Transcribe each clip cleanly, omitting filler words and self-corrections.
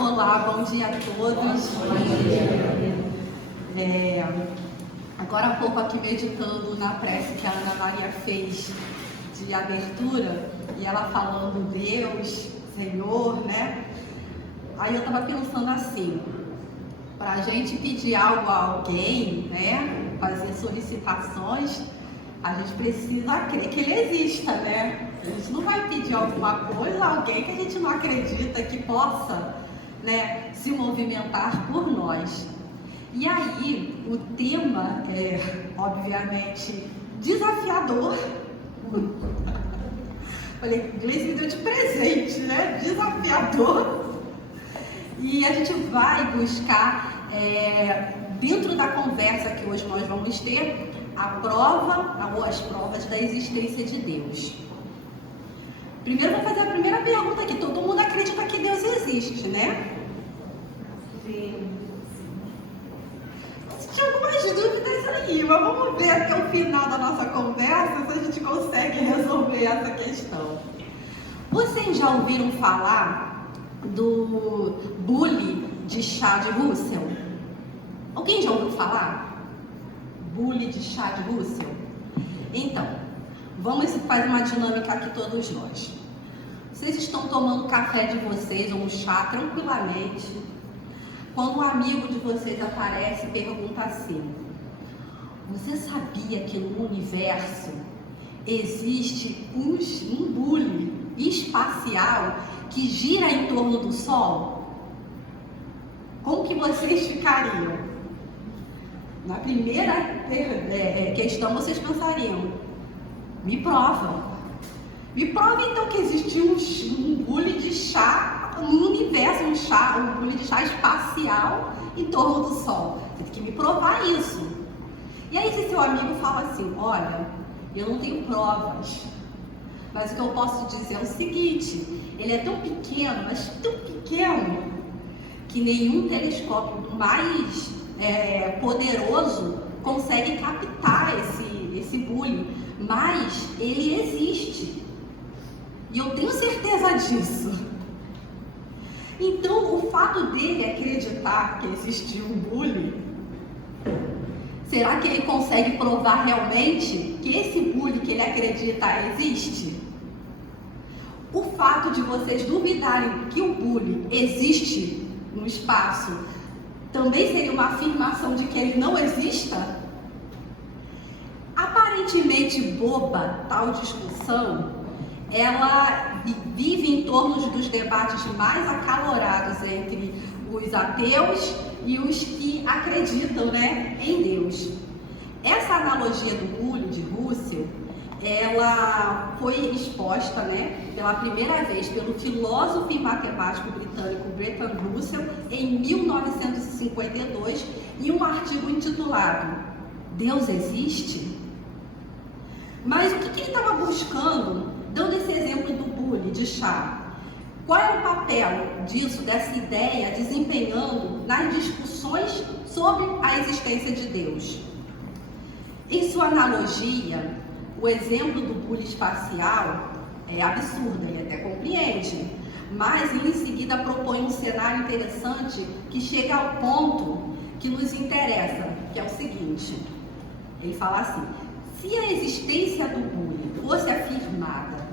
Olá, bom dia a todos. Agora há pouco aqui meditando na prece que a Ana Maria fez de abertura, e ela falando Deus, Senhor, né? Aí eu estava pensando assim, para a gente pedir algo a alguém, né? Fazer solicitações, a gente precisa crer que ele exista, né? A gente não vai pedir alguma coisa a alguém que a gente não acredita que possa, né, se movimentar por nós. E aí, o tema é, obviamente, desafiador. Falei, inglês me deu de presente, né? Desafiador. E a gente vai buscar, dentro da conversa que hoje nós vamos ter, a prova ou as provas da existência de Deus. Primeiro, vou fazer a primeira pergunta aqui. Todo mundo acredita que Deus existe, né? Sim. Tinha algumas dúvidas aí, mas vamos ver até o final da nossa conversa se a gente consegue resolver essa questão. Vocês já ouviram falar do bule de chá de Russell? Alguém já ouviu falar? Bule de chá de Russell? Então, vamos fazer uma dinâmica aqui todos nós. Vocês estão tomando o café de vocês ou um chá tranquilamente, quando um amigo de vocês aparece e pergunta assim: você sabia que no universo existe um bule espacial que gira em torno do Sol? Como que vocês ficariam? Na primeira questão vocês pensariam: me prova. Me prova então que existe um bule de chá no universo, um bule de chá espacial em torno do Sol. Você tem que me provar isso. E aí esse seu amigo fala assim: olha, eu não tenho provas, mas o que eu posso dizer é o seguinte: ele é tão pequeno, mas tão pequeno, que nenhum telescópio mais poderoso consegue captar esse bule, mas ele existe. E eu tenho certeza disso. Então, o fato dele acreditar que existiu um bule, será que ele consegue provar realmente que esse bule que ele acredita existe? O fato de vocês duvidarem que o bule existe no espaço também seria uma afirmação de que ele não exista? Aparentemente boba tal discussão, ela vive em torno dos debates mais acalorados entre os ateus e os que acreditam, né, em Deus. Essa analogia do bule de Russell, ela foi exposta, né, pela primeira vez pelo filósofo e matemático britânico Bertrand Russell em 1952 em um artigo intitulado Deus existe? Mas o que ele estava buscando, dando esse exemplo do bule de chá? Qual é o papel disso, dessa ideia, desempenhando nas discussões sobre a existência de Deus? Em sua analogia, o exemplo do bule espacial é absurdo, ele até compreende, mas ele em seguida propõe um cenário interessante que chega ao ponto que nos interessa, que é o seguinte: ele fala assim: se a existência do bule fosse afirmada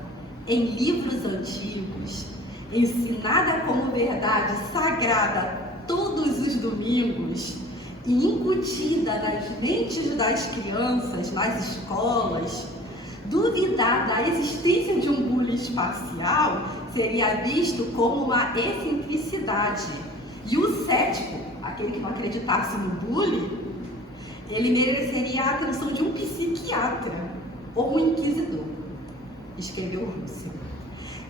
em livros antigos, ensinada como verdade sagrada todos os domingos e incutida nas mentes das crianças, nas escolas, duvidar da existência de um bule espacial seria visto como uma excentricidade. E o cético, aquele que não acreditasse no bule, ele mereceria a atenção de um psiquiatra ou um inquisidor, escreveu Russell.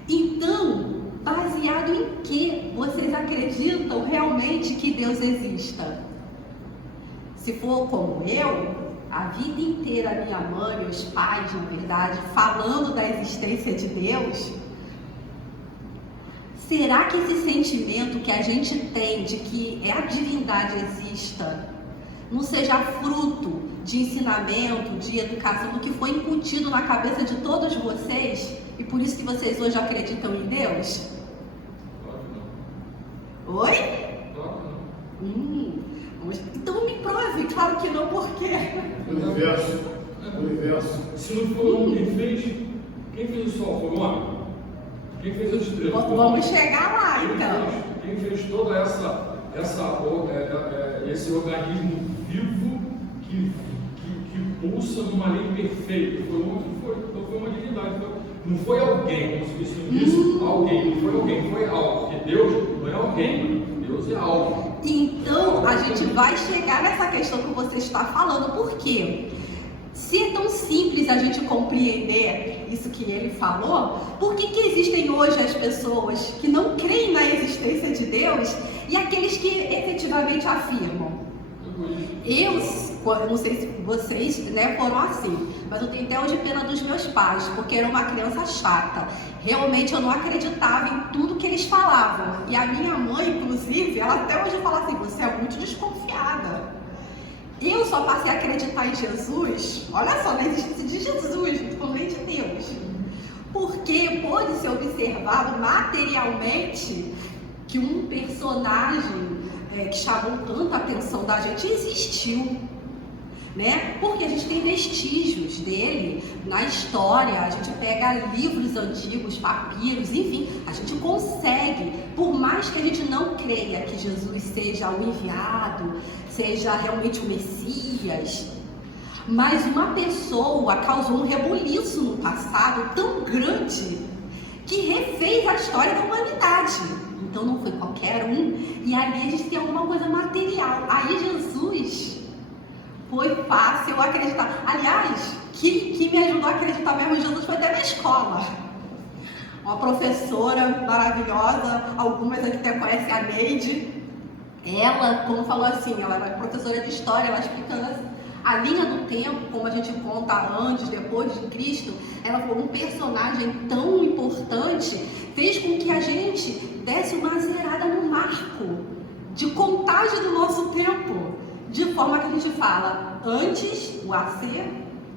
Então, baseado em que vocês acreditam realmente que Deus exista? Se for como eu, a vida inteira minha mãe, meus pais, na verdade, falando da existência de Deus, será que esse sentimento que a gente tem de que a divindade exista não seja fruto de ensinamento, de educação, do que foi incutido na cabeça de todos vocês, e por isso que vocês hoje acreditam em Deus? Oi? Claro que Então me prove, claro que não, por quê? Universo. Se não foi o homem quem fez o sol? Foi o homem? Quem fez as estrelas? Vamos chegar lá, então. Quem fez toda esse organismo vivo que pulsa numa lei perfeita? Foi o homem que foi. Então foi uma divindade. Não foi alguém, como se disse alguém. Não foi alguém, foi algo. Porque Deus não é alguém, Deus é algo. Então a gente vai chegar nessa questão que você está falando. Por quê? Se é tão simples a gente compreender isso que ele falou, por que existem hoje as pessoas que não creem na existência de Deus e aqueles que efetivamente afirmam? Eu não sei se vocês, foram assim, mas eu tenho até hoje pena dos meus pais, porque era uma criança chata. Realmente eu não acreditava em tudo que eles falavam. E a minha mãe, inclusive, ela até hoje fala assim: você é muito desconfiada. Eu só passei a acreditar em Jesus, olha só, na existência de Jesus, não tô nem de Deus, porque pôde ser observado materialmente que um personagem que chamou tanta atenção da gente existiu, né? Porque a gente tem vestígios dele na história, a gente pega livros antigos, papiros, enfim, a gente consegue, por mais que a gente não creia que Jesus seja o enviado, seja realmente o Messias, mas uma pessoa causou um rebuliço no passado tão grande que refez a história da humanidade. Então não foi qualquer um, e ali a gente tem alguma coisa material. Aí Jesus foi fácil eu acreditar. Aliás, que me ajudou a acreditar mesmo em Jesus foi até na escola. Uma professora maravilhosa, algumas aqui até conhecem a Neide. Ela, como falou assim, ela era professora de história, ela explicando a linha do tempo, como a gente conta antes, depois de Cristo. Ela falou: um personagem tão importante fez com que a gente desse uma zerada no marco de contagem do nosso tempo, de forma que a gente fala antes, o AC,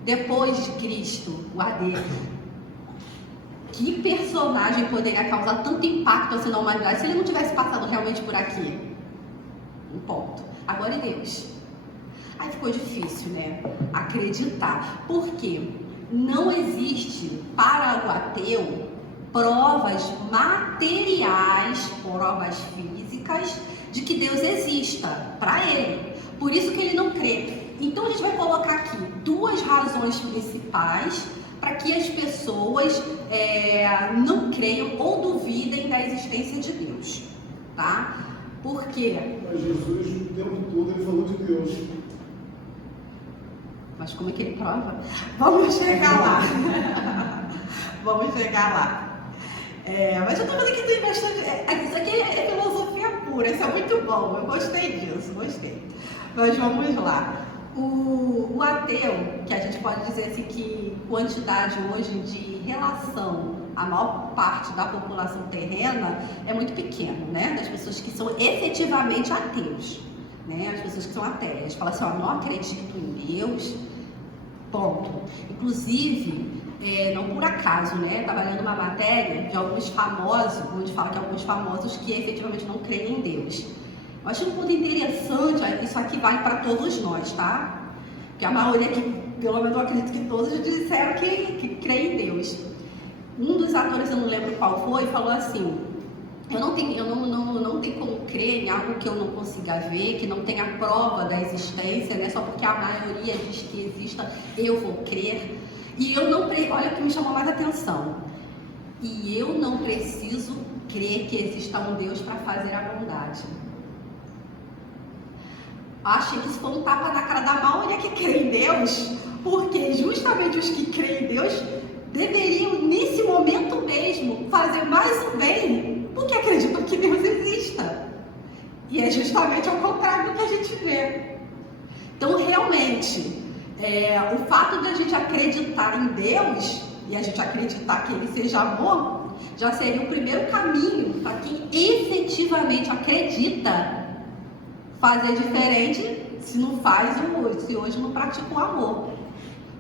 depois de Cristo, o AD. Que personagem poderia causar tanto impacto assim na humanidade se ele não tivesse passado realmente por aqui? Um ponto. Agora é Deus. Aí ficou difícil, né? Acreditar. Por quê? Não existe para o ateu provas materiais, provas físicas de que Deus exista para ele. Por isso que ele não crê. Então a gente vai colocar aqui duas razões principais para que as pessoas não creiam ou duvidem da existência de Deus, tá? Por quê? Mas Jesus, o tempo todo, ele falou de Deus. Mas como é que ele prova? Vamos chegar lá. Vamos chegar lá. Mas eu tô falando que tem bastante... isso aqui é filosofia pura, isso é muito bom. Eu gostei disso, gostei. Mas vamos lá. O ateu, que a gente pode dizer assim que quantidade hoje de relação, a maior parte da população terrena é muito pequeno, né? Das pessoas que são efetivamente ateus, né? As pessoas que são ateias, falam assim: ó, não acredito em Deus, ponto. Inclusive, não por acaso, né? Estava lendo uma matéria de alguns famosos, onde fala que alguns famosos que efetivamente não creem em Deus. Eu achei um ponto interessante, isso aqui vale para todos nós, tá? Porque a maioria aqui, pelo menos eu acredito que todos disseram que creem em Deus. Um dos atores, eu não lembro qual foi, falou assim: eu não tenho como crer em algo que eu não consiga ver, que não tenha prova da existência, né? Só porque a maioria diz que exista, eu vou crer. E eu não olha o que me chamou mais atenção. E eu não preciso crer que exista um Deus para fazer a bondade. Achei que isso foi um tapa na cara da maioria que crê em Deus, porque justamente os que creem em Deus deveriam, nesse momento mesmo, fazer mais o bem, porque acreditam que Deus exista. E é justamente ao contrário do que a gente vê. Então, realmente, o fato de a gente acreditar em Deus, e a gente acreditar que Ele seja amor, já seria o primeiro caminho para quem efetivamente acredita fazer diferente se não faz se hoje não pratica o amor.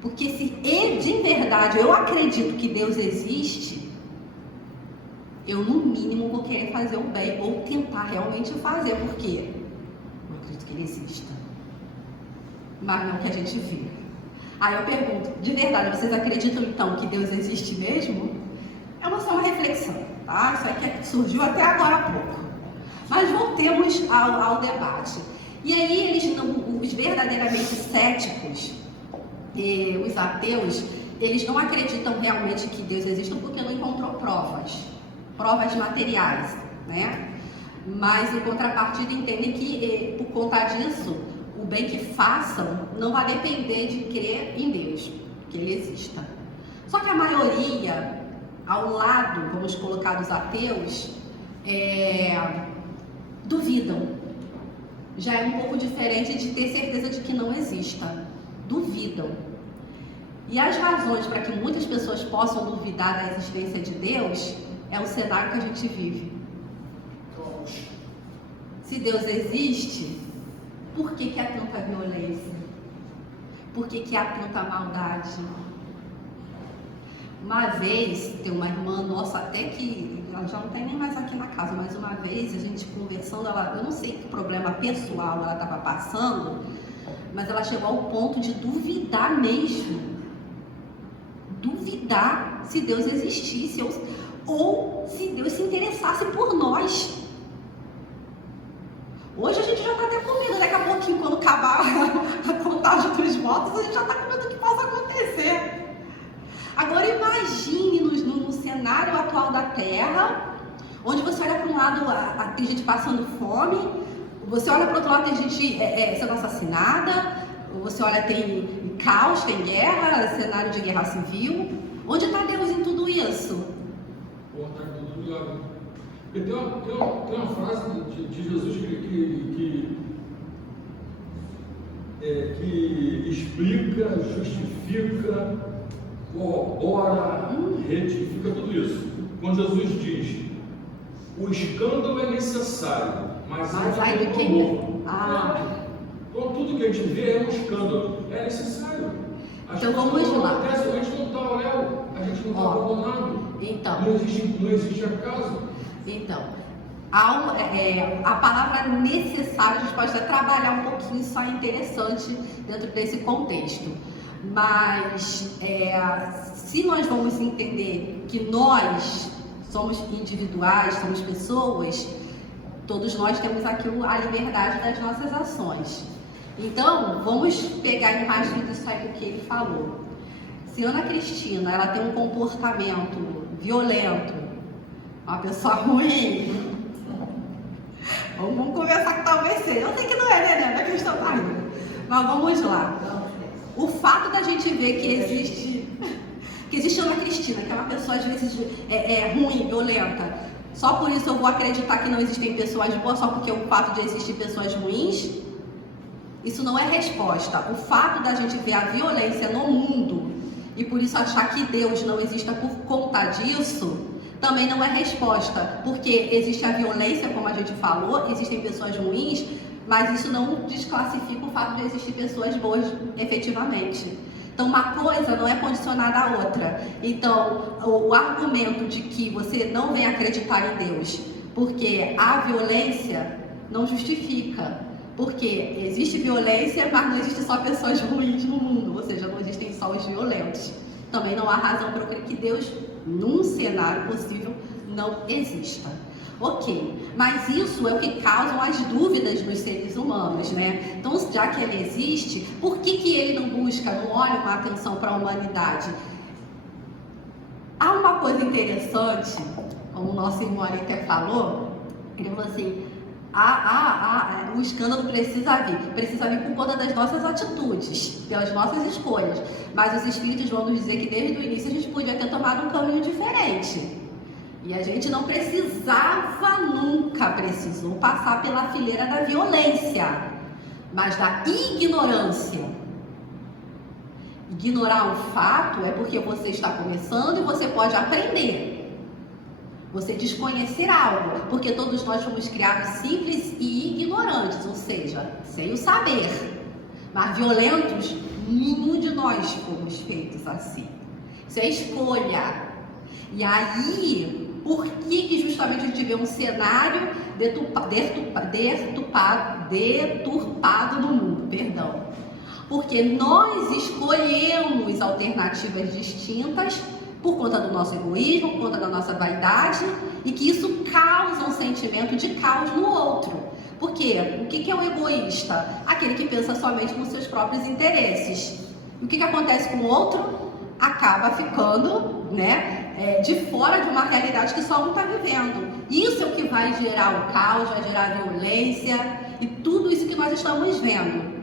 Porque se de verdade eu acredito que Deus existe, eu no mínimo vou querer fazer o bem ou tentar realmente fazer, porque eu acredito que ele exista, mas não que a gente vê. Aí eu pergunto, de verdade, vocês acreditam então que Deus existe mesmo? É só uma reflexão, tá? Isso aqui é que surgiu até agora há pouco. Mas voltemos ao debate. E aí os verdadeiramente céticos, os ateus, eles não acreditam realmente que Deus existe porque não encontrou provas materiais, né? Mas em contrapartida entendem que por conta disso, o bem que façam não vai depender de crer em Deus, que ele exista. Só que a maioria, ao lado, vamos colocar, dos ateus, duvidam. Já é um pouco diferente de ter certeza de que não exista. Duvidam. E as razões para que muitas pessoas possam duvidar da existência de Deus é o cenário que a gente vive. Se Deus existe, por que há tanta violência? Por que há tanta maldade? Uma vez, tem uma irmã nossa, até que ela já não tem nem mais aqui na casa, mas uma vez a gente conversando, eu não sei que problema pessoal ela estava passando, mas ela chegou ao ponto de duvidar mesmo. Duvidar se Deus existisse ou se Deus se interessasse por nós. Hoje a gente já está até com medo, daqui a pouquinho, quando acabar a contagem dos votos, a gente já está com medo do que possa acontecer. Agora imagine no cenário atual da Terra, onde você olha para um lado, tem gente passando fome, você olha para o outro lado, tem gente sendo assassinada, você olha, tem caos, tem guerra, cenário de guerra civil. Onde está Deus em tudo isso? Pô, está em todo lugar. Tem uma frase de Jesus que explica, justifica, corrobora, retifica tudo isso. Quando Jesus diz: o escândalo é necessário, mas ai do que? Então tudo que a gente vê é um escândalo, é necessário. Então vamos lá. A gente não está, Léo, a gente não está abandonado. Então. Não existe acaso. Então, a palavra necessário, a gente pode até trabalhar um pouquinho, só é interessante dentro desse contexto. Mas, se nós vamos entender que nós somos individuais, somos pessoas, todos nós temos aqui a liberdade das nossas ações. Então, vamos pegar em rastro disso aí que ele falou. Se Ana Cristina, ela tem um comportamento violento, uma pessoa ruim, vamos conversar que talvez seja. Eu sei que não é, né? Não é questão da rindo. Mas vamos lá. O fato da gente ver que existe Ana Cristina, que é uma pessoa às vezes ruim, violenta, só por isso eu vou acreditar que não existem pessoas boas, só porque o fato de existir pessoas ruins, isso não é resposta. O fato da gente ver a violência no mundo e por isso achar que Deus não exista por conta disso, também não é resposta, porque existe a violência, como a gente falou, existem pessoas ruins, mas isso não desclassifica o fato de existir pessoas boas efetivamente. Então, uma coisa não é condicionada à outra. Então, o argumento de que você não vem acreditar em Deus porque há violência não justifica. Porque existe violência, mas não existe só pessoas ruins no mundo, ou seja, não existem só os violentos. Também não há razão para eu crer que Deus, num cenário possível, não exista. Ok, mas isso é o que causam as dúvidas dos seres humanos, né? Então, já que ele existe, por que ele não busca, não olha com atenção para a humanidade? Há uma coisa interessante, como o nosso irmão ali até falou, ele falou assim, o escândalo precisa vir por conta das nossas atitudes, pelas nossas escolhas, mas os espíritos vão nos dizer que desde o início a gente podia ter tomado um caminho diferente. E a gente não nunca precisou passar pela fileira da violência, mas da ignorância. Ignorar um fato é porque você está começando e você pode aprender. Você desconhecer algo, porque todos nós fomos criados simples e ignorantes, ou seja, sem o saber. Mas violentos, nenhum de nós fomos feitos assim. Isso é escolha. E aí, Por que justamente a gente vê um cenário deturpado no mundo? Perdão. Porque nós escolhemos alternativas distintas por conta do nosso egoísmo, por conta da nossa vaidade, e que isso causa um sentimento de caos no outro. Porque o que é o egoísta? Aquele que pensa somente nos seus próprios interesses. E o que acontece com o outro? Acaba ficando, de fora de uma realidade que só um está vivendo. Isso é o que vai gerar o caos, vai gerar a violência e tudo isso que nós estamos vendo.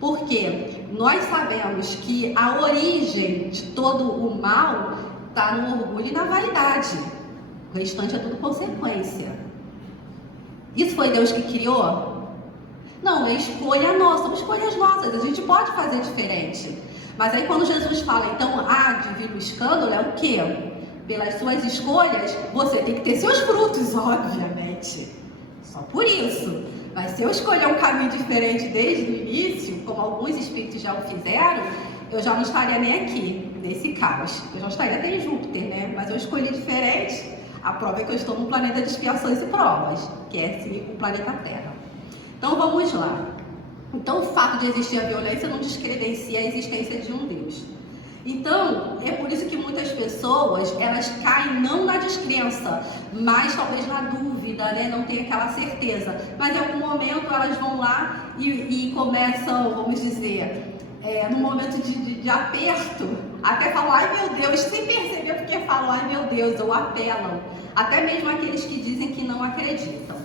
Porque nós sabemos que a origem de todo o mal está no orgulho e na vaidade. O restante é tudo consequência. Isso foi Deus que criou? Não, é escolha nossa, são escolhas nossas, a gente pode fazer diferente. Mas aí quando Jesus fala, então, de vir o escândalo, é o quê? Pelas suas escolhas, você tem que ter seus frutos, obviamente. Só por isso. Mas se eu escolher um caminho diferente desde o início, como alguns espíritos já o fizeram, eu já não estaria nem aqui, nesse caos. Eu já estaria até em Júpiter, Mas eu escolhi diferente. A prova é que eu estou no planeta de expiações e provas, que é sim, o planeta Terra. Então vamos lá. Então o fato de existir a violência não descredencia a existência de um Deus. Então, é por isso que muitas pessoas, elas caem não na descrença, mas talvez na dúvida, não tem aquela certeza. Mas em algum momento elas vão lá e começam, vamos dizer, num momento de aperto, até falam, ai meu Deus, sem perceber porque falam, ai meu Deus, ou apelam. Até mesmo aqueles que dizem que não acreditam.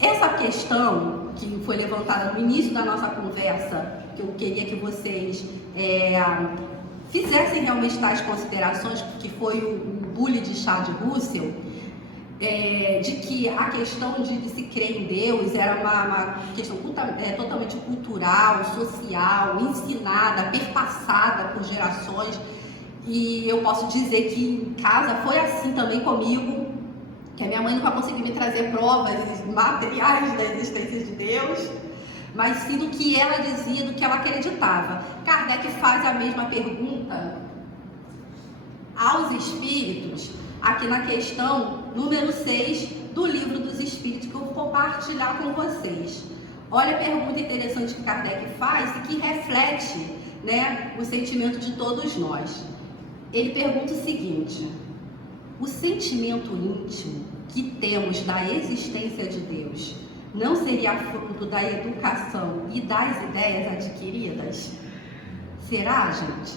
Essa questão que foi levantada no início da nossa conversa, que eu queria que vocês fizessem realmente tais considerações, que foi o bullying de Charles Russell, de que a questão de se crer em Deus era uma questão totalmente cultural, social, ensinada, perpassada por gerações. E eu posso dizer que em casa foi assim também comigo, que a minha mãe nunca conseguiu me trazer provas materiais da existência de Deus, mas sim do que ela dizia, do que ela acreditava. Kardec faz a mesma pergunta aos espíritos, aqui na questão número 6 do Livro dos Espíritos, que eu vou compartilhar com vocês. Olha a pergunta interessante que Kardec faz e que reflete, o sentimento de todos nós. Ele pergunta o seguinte: o sentimento íntimo que temos da existência de Deus não seria fruto da educação e das ideias adquiridas? Será, gente?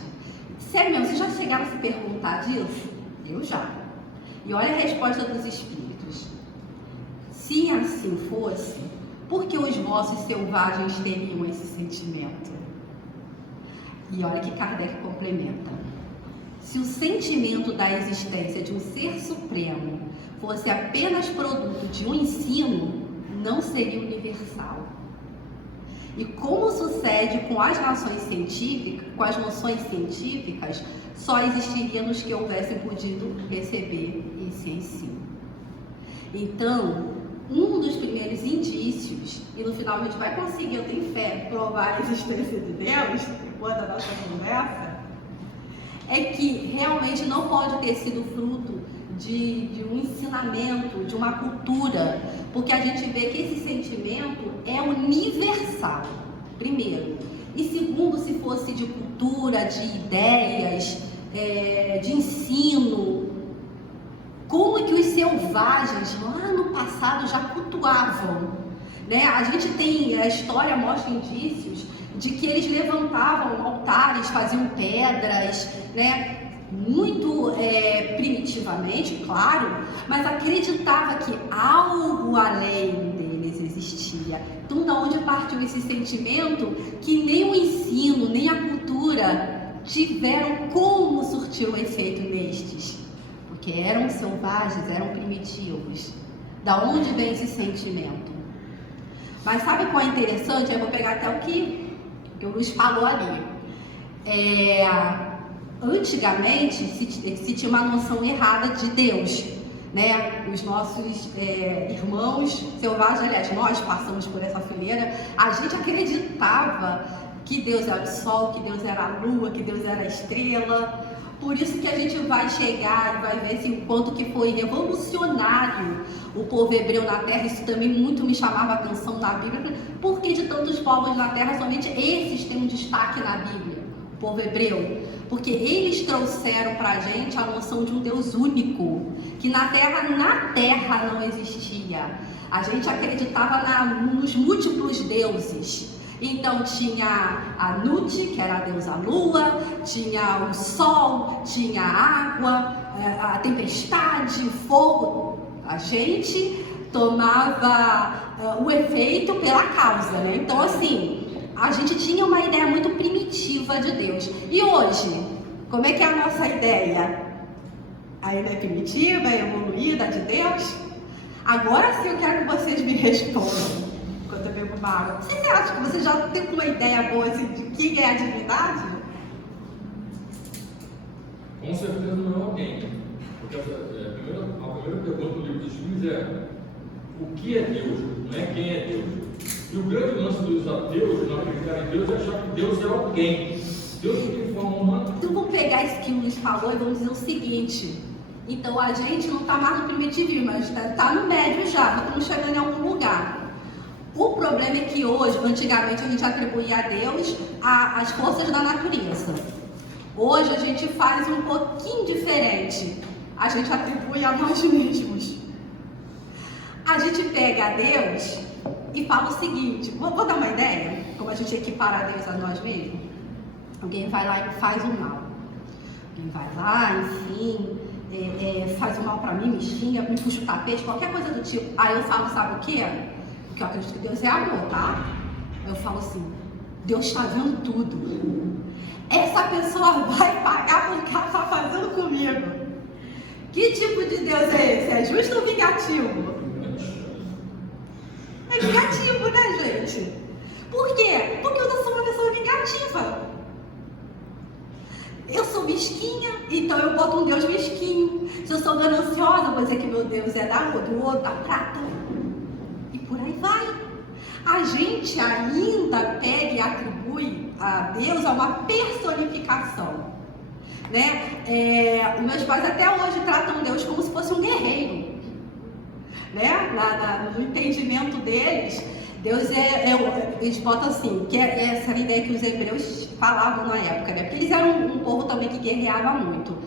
Sério mesmo, vocês já chegaram a se perguntar disso? Eu já. E olha a resposta dos espíritos. Se assim fosse, por que os vossos selvagens teriam esse sentimento? E olha que Kardec complementa. Se o sentimento da existência de um ser supremo fosse apenas produto de um ensino, não seria universal. E como sucede com as nações científicas, com as noções científicas, só existiria nos que houvessem podido receber esse ensino. Então, um dos primeiros indícios, e no final a gente vai conseguir, eu tenho fé, provar a existência de Deus, depois da nossa conversa, é que realmente não pode ter sido fruto de um ensinamento, de uma cultura, porque a gente vê que esse sentimento é universal, primeiro. E segundo, se fosse de cultura, de ideias, de ensino, como é que os selvagens lá no passado já cultuavam? A gente tem, a história mostra indícios de que eles levantavam altares, faziam pedras, muito primitivamente, claro, mas acreditava que algo além deles existia. Então, da onde partiu esse sentimento que nem o ensino, nem a cultura tiveram como surtir um efeito nestes? Porque eram selvagens, eram primitivos. Da onde vem esse sentimento? Mas sabe qual é interessante? Eu vou pegar até o que o Luiz falou ali. Antigamente se tinha uma noção errada de Deus, Os nossos irmãos selvagens, aliás, nós passamos por essa fileira, a gente acreditava que Deus era o sol, que Deus era a lua, que Deus era a estrela, Por isso que a gente vai chegar e vai ver assim, o quanto que foi revolucionário o povo hebreu na terra. Isso também muito me chamava a atenção na Bíblia. Por que de tantos povos na terra somente esses têm um destaque na Bíblia? O povo hebreu. Porque eles trouxeram para a gente a noção de um Deus único, que na terra não existia. A gente acreditava nos múltiplos deuses. Então tinha a Nut, que era a deusa lua, tinha o sol, tinha a água, a tempestade, o fogo. A gente tomava o efeito pela causa, né? Então assim, a gente tinha uma ideia muito primitiva de Deus. E hoje, como é que é a nossa ideia? Ainda é primitiva, é evoluída de Deus? Agora sim eu quero que vocês me respondam. Enquanto eu bebo uma água. Vocês acham que você já tem uma ideia boa assim, de quem é a divindade? Com certeza não é alguém. Porque a primeira pergunta do livro dos Filhos é: o que é Deus? Não é quem é Deus. E o grande lance dos ateus, não acreditar em Deus, é achar que Deus é alguém. Deus não tem forma humana. Então vamos pegar isso que o Luiz falou e vamos dizer o seguinte. Então a gente não está mais no primitivismo, mas está no médio já, nós estamos chegando em algum lugar. O problema é que hoje, antigamente a gente atribuía a Deus as forças da natureza. Hoje a gente faz um pouquinho diferente. A gente atribui a nós mesmos. A gente pega a Deus e fala o seguinte, vou dar uma ideia, como a gente equipara a Deus a nós mesmos. Alguém vai lá e faz o mal. Alguém vai lá, enfim, faz o mal pra mim, me xinga, me puxa o tapete, qualquer coisa do tipo. Aí eu falo, sabe o quê? Porque eu acredito que Deus é amor, tá? Eu falo assim, Deus está vendo tudo. Essa pessoa vai pagar por que ela está fazendo comigo. Que tipo de Deus é esse? É justo ou vingativo? É vingativo, né, gente? Por quê? Porque eu não sou uma pessoa vingativa. Eu sou mesquinha, então eu boto um Deus mesquinho. Se eu sou gananciosa, vou dizer que meu Deus é do ouro, da prata. E por aí vai. A gente ainda pega e atribui a Deus a uma personificação, né? Os meus pais até hoje tratam Deus como se fosse um guerreiro, né? No entendimento deles, Deus eles botam assim, que é essa ideia que os hebreus falavam na época, né? Porque eles eram um povo também que guerreava muito.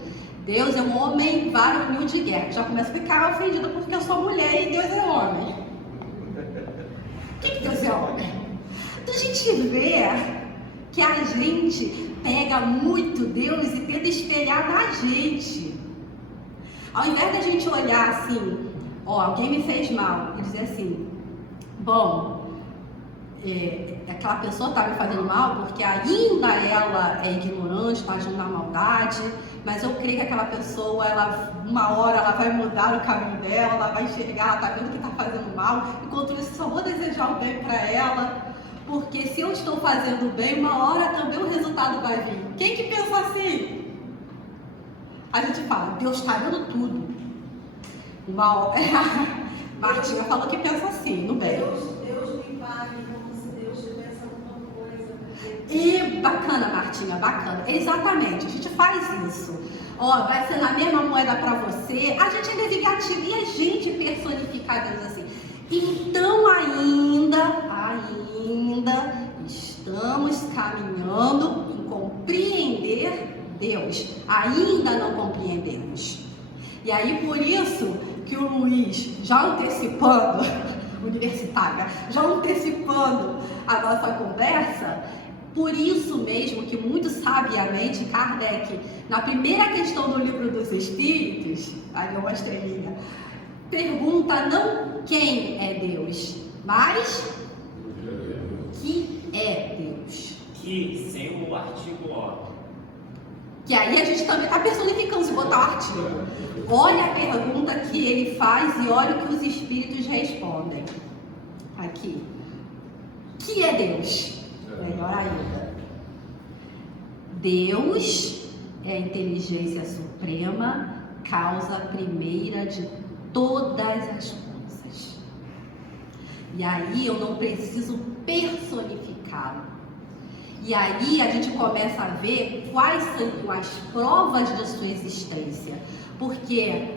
Deus é um homem varonil de guerra. Já começo a ficar ofendida porque eu sou mulher e Deus é homem. O que Deus é homem? Então a gente vê que a gente pega muito Deus e tenta espelhar na gente. Ao invés da gente olhar assim, alguém me fez mal, e dizer assim, bom, aquela pessoa está me fazendo mal porque ainda ela é ignorante, está agindo na maldade, mas eu creio que aquela pessoa, uma hora ela vai mudar o caminho dela, ela vai enxergar, ela está vendo que está fazendo mal, enquanto isso só vou desejar o bem para ela, porque se eu estou fazendo bem, uma hora também o resultado vai vir. Quem que pensa assim? A gente fala, Deus está vendo tudo. Martinha falou que pensa assim, no bem. Deus me pague como se Deus tivesse alguma coisa. E bacana, Martinha, bacana. Exatamente, a gente faz isso. Vai ser na mesma moeda para você. A gente ainda é vingativo e a gente personifica Deus assim. Então ainda estamos caminhando em compreender Deus. Ainda não compreendemos. E aí por isso que o Luiz, já antecipando, universitária, já antecipando a nossa conversa, por isso mesmo que muito sabiamente Kardec, na primeira questão do Livro dos Espíritos, ali uma estrelinha, pergunta não quem é Deus, mas que é Deus. Que sem o artigo ó. Que aí a gente também está personificando se botar o artigo. Olha a pergunta que ele faz e olha o que os espíritos respondem. Aqui. Que é Deus? Melhor ainda. Deus é a inteligência suprema, causa primeira de todas as coisas. E aí eu não preciso personificá-lo. E aí a gente começa a ver quais são as provas da sua existência. Porque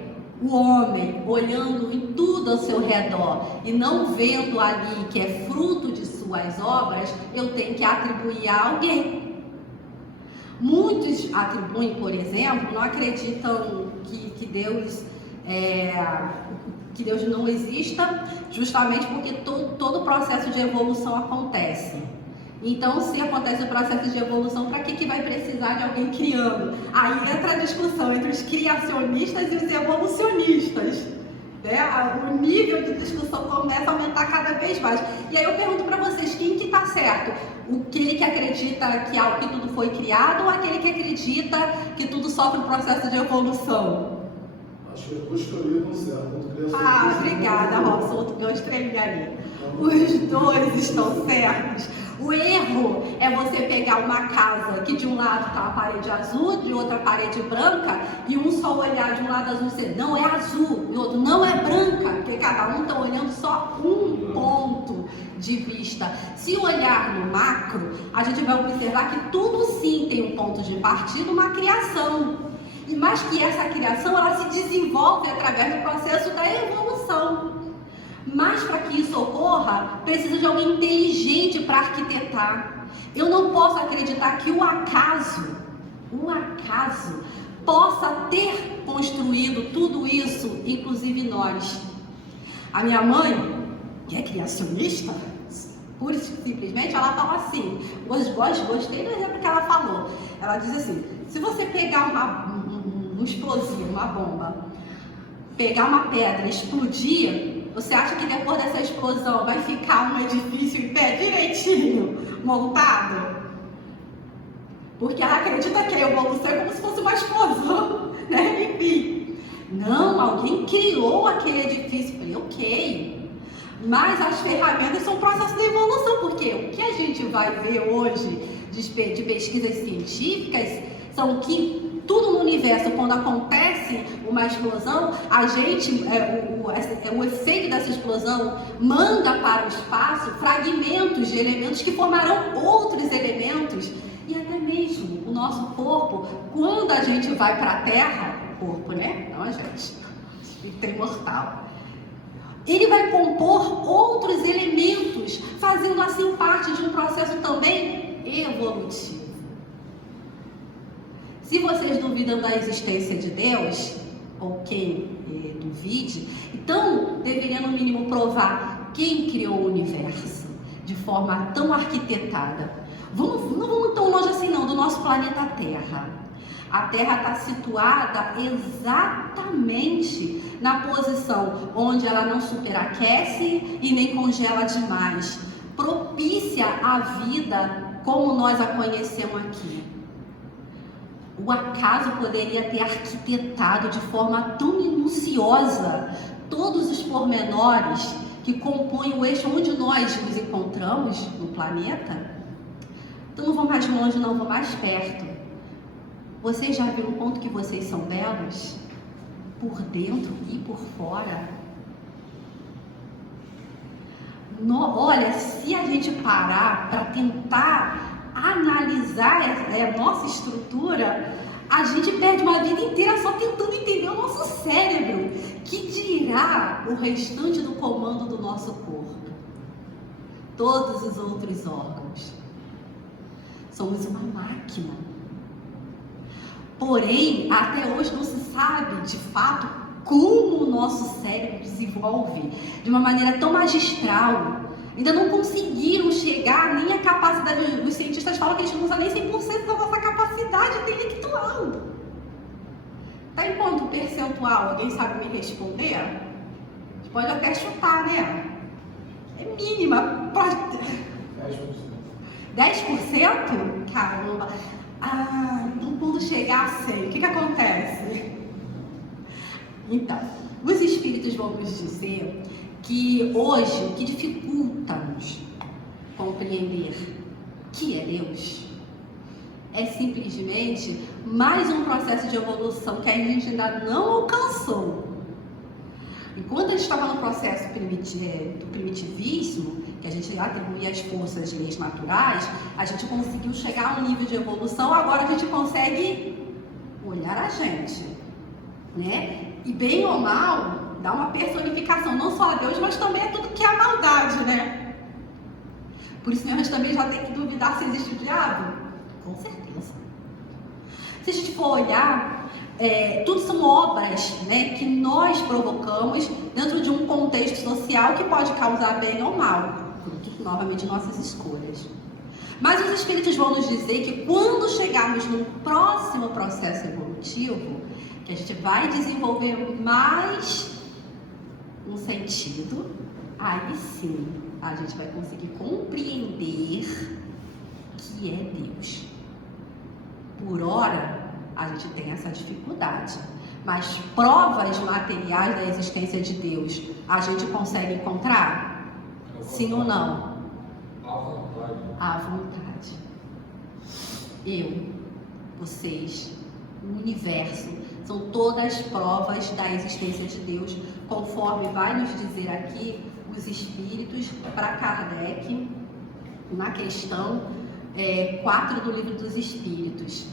o homem, olhando em tudo ao seu redor e não vendo ali que é fruto de suas obras, eu tenho que atribuir a alguém. Muitos atribuem, por exemplo, não acreditam que Deus não exista, justamente porque todo o processo de evolução acontece. Então, se acontece o processo de evolução, para que vai precisar de alguém criando? Aí entra a discussão entre os criacionistas e os evolucionistas. Né? O nível de discussão começa a aumentar cada vez mais. E aí eu pergunto para vocês, quem que está certo? Aquele que acredita que tudo foi criado ou aquele que acredita que tudo sofre um processo de evolução? Acho que eu escolhi o certo. Obrigada, Robson. Outro deu estrelinha ali. Os dois estão certos. O erro é você pegar uma casa que de um lado está a parede azul, de outra a parede branca, e um só olhar de um lado azul e dizer, não, é azul, e o outro, não, é branca, porque cada um está olhando só um ponto de vista. Se olhar no macro, a gente vai observar que tudo sim tem um ponto de partida, uma criação. Mas que essa criação, ela se desenvolve através do processo da evolução. Mas para que isso ocorra, precisa de alguém inteligente para arquitetar. Eu não posso acreditar que o acaso possa ter construído tudo isso, inclusive nós. A minha mãe, que é criacionista, pura e simplesmente, ela fala assim, gostei do exemplo que ela falou. Ela diz assim, se você pegar um explosivo, uma bomba, pegar uma pedra e explodir, você acha que depois dessa explosão vai ficar um edifício em pé direitinho, montado? Porque ela acredita que a evolução é como se fosse uma explosão, né? Enfim. Não, alguém criou aquele edifício. Eu falei, ok. Mas as ferramentas são um processo de evolução, porque o que a gente vai ver hoje de pesquisas científicas são que tudo no universo, quando acontece uma explosão, o efeito dessa explosão manda para o espaço fragmentos de elementos que formarão outros elementos. E até mesmo o nosso corpo, quando a gente vai para a Terra, corpo, né? Não a gente, tem mortal. Ele vai compor outros elementos, fazendo assim parte de um processo também evolutivo. Se vocês duvidam da existência de Deus, ou quem duvide, então deveria no mínimo provar quem criou o universo de forma tão arquitetada. Não vamos tão longe assim não, do nosso planeta Terra. A Terra está situada exatamente na posição onde ela não superaquece e nem congela demais, propícia à vida como nós a conhecemos aqui. O acaso poderia ter arquitetado de forma tão minuciosa todos os pormenores que compõem o eixo onde nós nos encontramos no planeta? Então não vou mais longe, não, vou mais perto. Vocês já viram o quanto que vocês são belos? Por dentro e por fora? Olha, se a gente parar para tentar analisar a nossa estrutura, a gente perde uma vida inteira só tentando entender o nosso cérebro, que dirá o restante do comando do nosso corpo, todos os outros órgãos. Somos uma máquina. Porém, até hoje não se sabe de fato como o nosso cérebro desenvolve de uma maneira tão magistral. Ainda não conseguiram chegar nem a capacidade, os cientistas falam que eles não usam nem 100% da nossa capacidade intelectual. Está em quanto percentual? Alguém sabe me responder? A gente pode até chutar, né? É mínima. 10%? Caramba. Então quando chegar a 100, o que acontece? Então, os espíritos vão nos dizer que hoje o que dificulta-nos compreender que é Deus é simplesmente mais um processo de evolução que a gente ainda não alcançou. Enquanto a gente estava no processo do primitivismo, que a gente atribuía as forças leis naturais, a gente conseguiu chegar a um nível de evolução, agora a gente consegue olhar a gente, né? E bem ou mal, dá uma personificação, não só a Deus, mas também a tudo que é a maldade, né? Por isso mesmo a gente também já tem que duvidar se existe o diabo? Com certeza. Se a gente for olhar, tudo são obras, né, que nós provocamos dentro de um contexto social que pode causar bem ou mal, fruto novamente de nossas escolhas. Mas os espíritos vão nos dizer que quando chegarmos no próximo processo evolutivo, que a gente vai desenvolver mais um sentido, aí sim a gente vai conseguir compreender que é Deus. Por hora, a gente tem essa dificuldade, mas provas materiais da existência de Deus a gente consegue encontrar? Sim ou não? À vontade. À vontade. Eu, vocês, o universo, são todas provas da existência de Deus, conforme vai nos dizer aqui os espíritos para Kardec, na questão 4 do Livro dos Espíritos.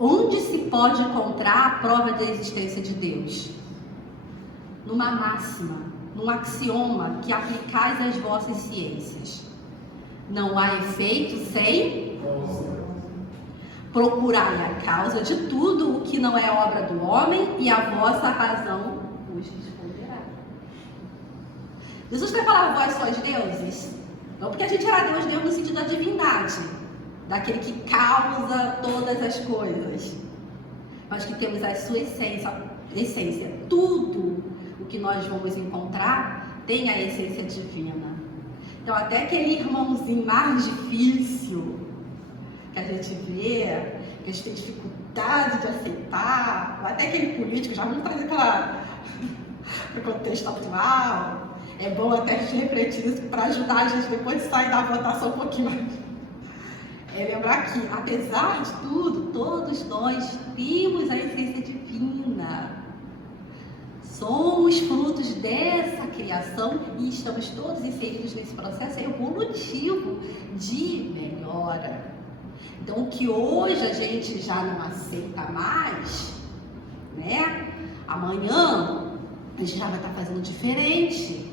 Onde se pode encontrar a prova da existência de Deus? Numa máxima, num axioma que aplicais às vossas ciências. Não há efeito sem procurai a causa de tudo o que não é obra do homem e a vossa razão vos responderá. Jesus vai falar, vós sois deuses? Não porque a gente era Deus no sentido da divindade, daquele que causa todas as coisas, mas que temos a sua essência. Tudo o que nós vamos encontrar tem a essência divina. Então até aquele irmãozinho mais difícil que a gente vê, que a gente tem dificuldade de aceitar, ou até aquele político, já vamos trazer para o contexto atual, é bom até a gente refletir isso para ajudar a gente depois de sair da votação um pouquinho mais. Lembrar que, apesar de tudo, todos nós temos a essência divina. Somos frutos dessa criação e estamos todos inseridos nesse processo evolutivo de melhora. Então, o que hoje a gente já não aceita mais, né? Amanhã a gente já vai estar fazendo diferente.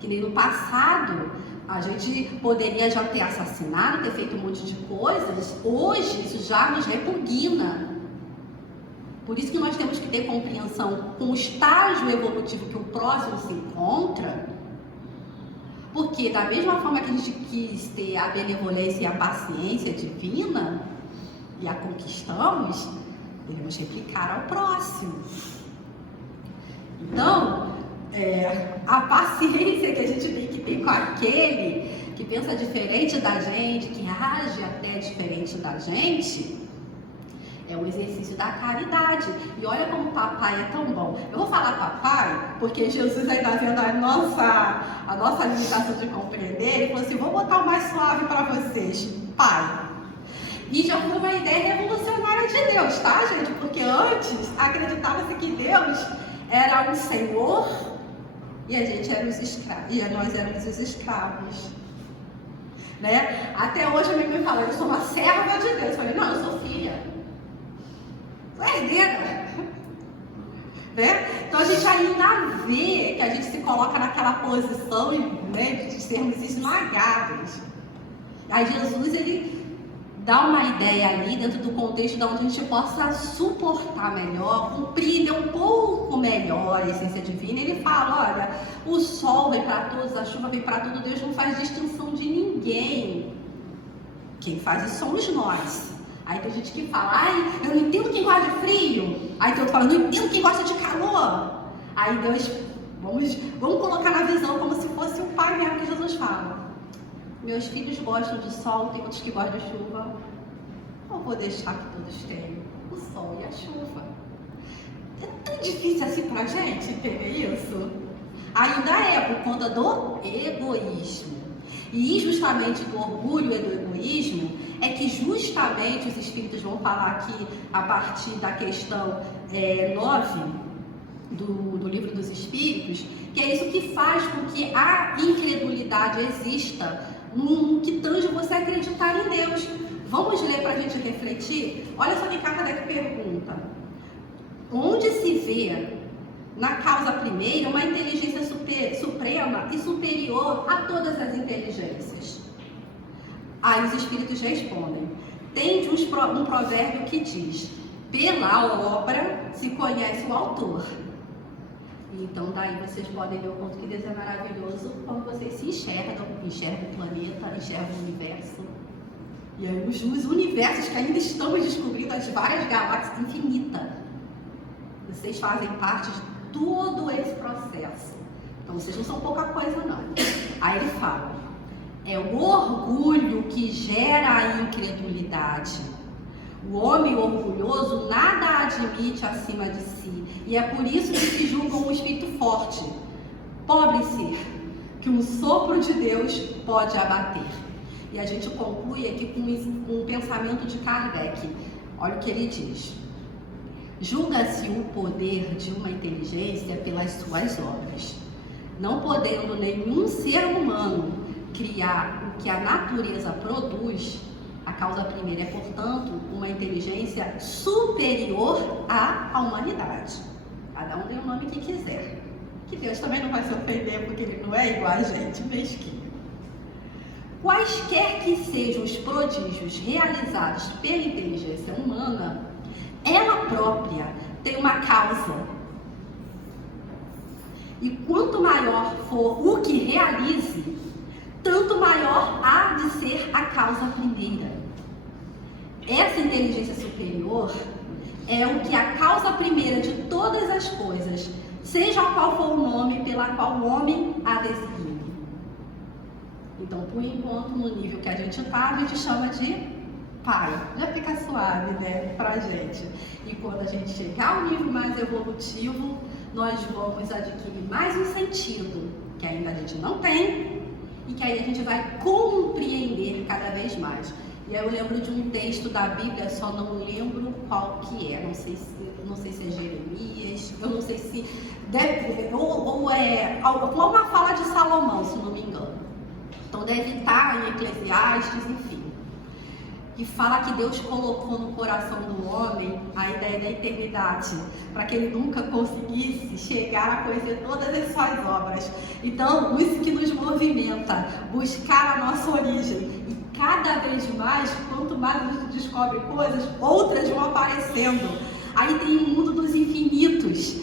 Que nem no passado, a gente poderia já ter assassinado, ter feito um monte de coisas. Hoje, isso já nos repugna. Por isso que nós temos que ter compreensão com o estágio evolutivo que o próximo se encontra. Porque da mesma forma que a gente quis ter a benevolência e a paciência divina, e a conquistamos, devemos replicar ao próximo. Então, a paciência que a gente tem que ter com aquele que pensa diferente da gente, que age até diferente da gente, é um exercício da caridade. E olha como o papai é tão bom. Eu vou falar papai, porque Jesus ainda vendo a nossa limitação de compreender, ele falou assim, vou botar o mais suave para vocês, pai. E já foi uma ideia revolucionária de Deus, tá, gente? Porque antes acreditava-se que Deus era um senhor e a gente era os escravos, e nós éramos os escravos, né? Até hoje a minha mãe fala, eu sou uma serva de Deus. Eu falei, não, eu sou filha, sou herdeira, né? Então a gente ainda vê que a gente se coloca naquela posição, né, de sermos esmagados. Aí Jesus, ele dá uma ideia ali dentro do contexto de onde a gente possa suportar melhor, compreender um pouco melhor a essência divina. Ele fala, olha, o sol vem para todos, a chuva vem para tudo, Deus não faz distinção de ninguém. Quem faz isso somos nós. Aí tem gente que fala, ai, eu não entendo quem gosta de frio. Aí tem outro que fala, não entendo quem gosta de calor. Aí Deus, vamos colocar na visão como se fosse o pai mesmo que Jesus fala. Meus filhos gostam de sol, tem outros que gostam de chuva. Eu vou deixar que todos tenham o sol e a chuva. É tão difícil assim pra gente entender isso? Ainda é por conta do egoísmo. E justamente do orgulho e do egoísmo é que justamente os espíritos vão falar aqui a partir da questão 9 do Livro dos Espíritos, que é isso que faz com que a incredulidade exista, no que tange você acreditar em Deus. Vamos ler para a gente refletir? Olha só que Kardec pergunta: onde se vê na causa primeira uma inteligência suprema e superior a todas as inteligências? Aí os Espíritos respondem: tem um provérbio que diz: pela obra se conhece o autor. Então daí vocês podem ver o quanto que Deus é maravilhoso quando vocês se enxergam o planeta, enxergam o universo. E aí os universos que ainda estamos descobrindo, as várias galáxias infinitas. Vocês fazem parte de todo esse processo. Então vocês não são pouca coisa não. Aí ele fala: é o orgulho que gera a incredulidade. O homem orgulhoso nada admite acima de si, e é por isso que se julga um espírito forte. Pobre ser, que um sopro de Deus pode abater. E a gente conclui aqui com um pensamento de Kardec. Olha o que ele diz: julga-se o poder de uma inteligência pelas suas obras, não podendo nenhum ser humano criar o que a natureza produz. A causa primeira é, portanto, uma inteligência superior à humanidade. Cada um dê o nome que quiser. Que Deus também não vai se ofender, porque Ele não é igual a gente, mesquinho. Quaisquer que sejam os prodígios realizados pela inteligência humana, ela própria tem uma causa. E quanto maior for o que realize, tanto maior há de ser a causa primeira. Essa inteligência superior é o que a causa primeira de todas as coisas, seja qual for o nome pela qual o homem a designe. Então, por enquanto, no nível que a gente está, a gente chama de Pai. Já fica suave, né, pra gente. E quando a gente chegar ao nível mais evolutivo, nós vamos adquirir mais um sentido, que ainda a gente não tem, e que aí a gente vai compreender cada vez mais. E aí eu lembro de um texto da Bíblia, só não lembro qual que é, não sei se é Jeremias, eu não sei se deve, ou é uma fala de Salomão, se não me engano. Então deve estar em Eclesiastes, enfim. Que fala que Deus colocou no coração do homem a ideia da eternidade, para que ele nunca conseguisse chegar a conhecer todas as suas obras. Então, isso que nos movimenta, buscar a nossa origem. E cada vez mais, quanto mais a gente descobre coisas, outras vão aparecendo. Aí tem o mundo dos infinitos,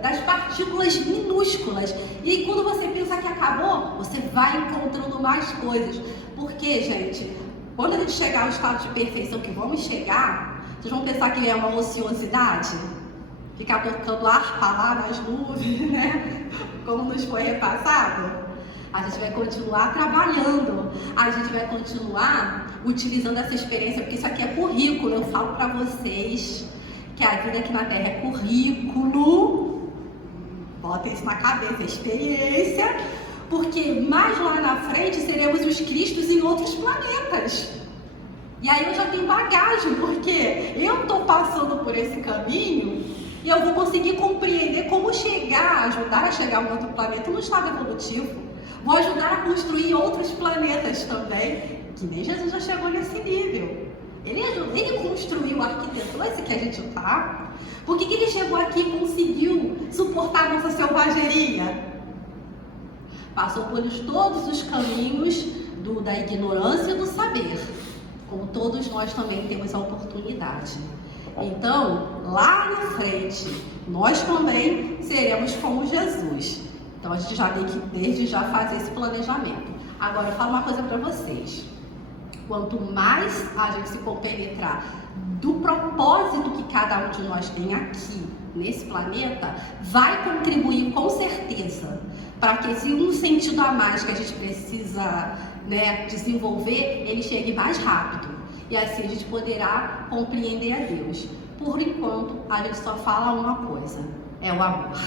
das partículas minúsculas. E aí, quando você pensa que acabou, você vai encontrando mais coisas. Porque, gente, quando a gente chegar ao estado de perfeição que vamos chegar, vocês vão pensar que é uma ociosidade? Ficar tocando harpa lá nas nuvens, né? Como nos foi repassado? A gente vai continuar trabalhando, a gente vai continuar utilizando essa experiência, porque isso aqui é currículo. Eu falo para vocês que a vida aqui na Terra é currículo. Botem isso na cabeça, experiência. Porque mais lá na frente seremos os Cristos em outros planetas. E aí eu já tenho bagagem, porque eu estou passando por esse caminho e eu vou conseguir compreender como chegar, ajudar a chegar a um outro planeta no estado evolutivo. Vou ajudar a construir outros planetas também, que nem Jesus já chegou nesse nível. Ele construiu, arquitetou esse que a gente está. Por que ele chegou aqui e conseguiu suportar a nossa selvageria? Passou por todos os caminhos da ignorância e do saber, como todos nós também temos a oportunidade. Então, lá na frente, nós também seremos como Jesus. Então, a gente já tem que, desde já, fazer esse planejamento. Agora, eu falo uma coisa para vocês. Quanto mais a gente se compenetrar do propósito que cada um de nós tem aqui, nesse planeta, vai contribuir com certeza para que esse um sentido a mais que a gente precisa, né, desenvolver, ele chegue mais rápido. E assim a gente poderá compreender a Deus. Por enquanto, a gente só fala uma coisa: é o amor.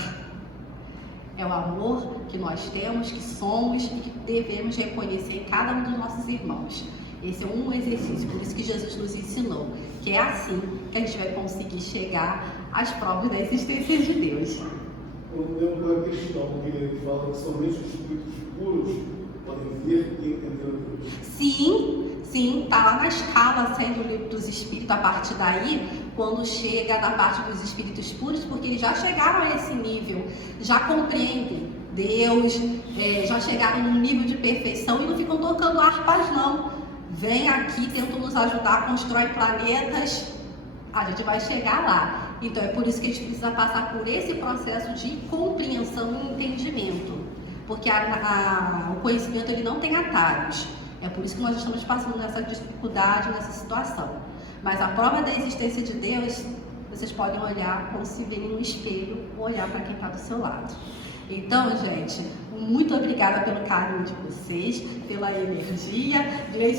É o amor que nós temos, que somos e que devemos reconhecer em cada um dos nossos irmãos. Esse é um exercício, por isso que Jesus nos ensinou, que é assim que a gente vai conseguir chegar as provas da existência de Deus. Eu lembro da questão que ele fala que somente os espíritos puros podem ver e entender a Deus. Sim, está lá na escala sendo o livro dos espíritos, a partir daí, quando chega da parte dos espíritos puros, porque eles já chegaram a esse nível, já compreendem Deus, já chegaram num nível de perfeição e não ficam tocando harpas não. Vem aqui, tentam nos ajudar, constrói planetas, a gente vai chegar lá. Então é por isso que a gente precisa passar por esse processo de compreensão e entendimento, porque o conhecimento ele não tem atalhos. É por isso que nós estamos passando nessa dificuldade, nessa situação. Mas a prova da existência de Deus, vocês podem olhar como se verem no espelho ou olhar para quem está do seu lado. Então, gente, muito obrigada pelo carinho de vocês, pela energia,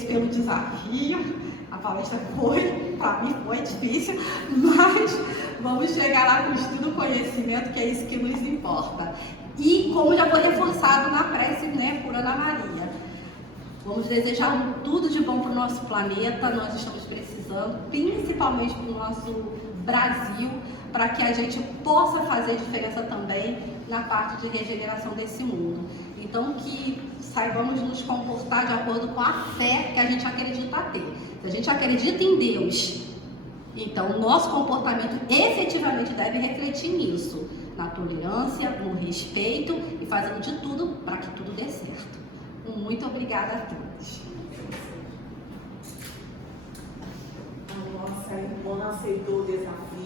pelo desafio. A palestra para mim foi difícil, mas vamos chegar lá com o estudo, conhecimento, que é isso que nos importa. E como já foi reforçado na prece, né, por Ana Maria, vamos desejar tudo de bom para o nosso planeta. Nós estamos precisando, principalmente para o nosso Brasil, para que a gente possa fazer diferença também na parte de regeneração desse mundo. Então, que saibamos nos comportar de acordo com a fé que a gente acredita ter. Se a gente acredita em Deus, então o nosso comportamento efetivamente deve refletir nisso, na tolerância, no respeito e fazendo de tudo para que tudo dê certo. Muito obrigada a todos. A nossa irmã aceitou o desafio.